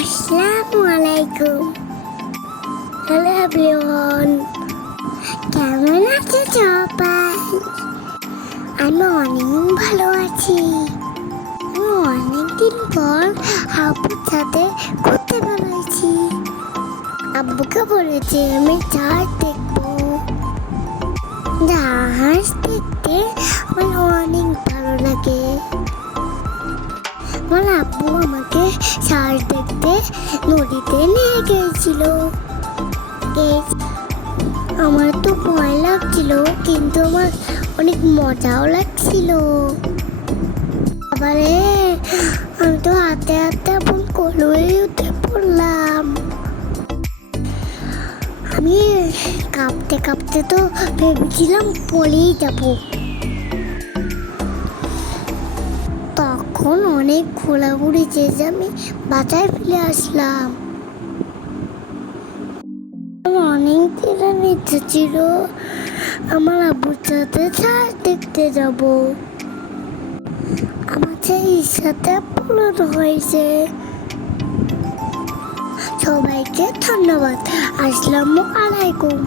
আসসালামু আলাইকুম। Hello everyone, কেমন আছো সবাই? আমি অনেক ভালো আছি। আমি অনেকদিন পর আব্বুর সাথে ঘুরতে বেরোয়েছি। আব্বুকে বলেছি আমি জাহাজ দেখবো। জাহাজ দেখতে আমার অনেক ভালো লাগে। আমার আব্বু আমাকে জাহাজ দেখতে নদীতে নিয়ে গিয়েছিল। আমার তো ভয় লাগছিল, কিন্তু আমার অনেক মজাও লাগছিল। আবারে আমি তো হাতে হাতে আপন কলুয়ে উঠে পড়লাম। আমি কাঁপতে কাঁপতে তো ভেবেছিলাম পড়েই যাব। তখন অনেক ঘোরাঘুরি চেয়েছে, আমি বাসায় ফিরে আসলাম। অনেক দিনের ইচ্ছে ছিল আমার আব্বুর সাথে জাহাজ দেখতে যাব। আমার সেই ইচ্ছাটা পূরণ হয়েছে। সবাইকে ধন্যবাদ। আসসালামু আলাইকুম।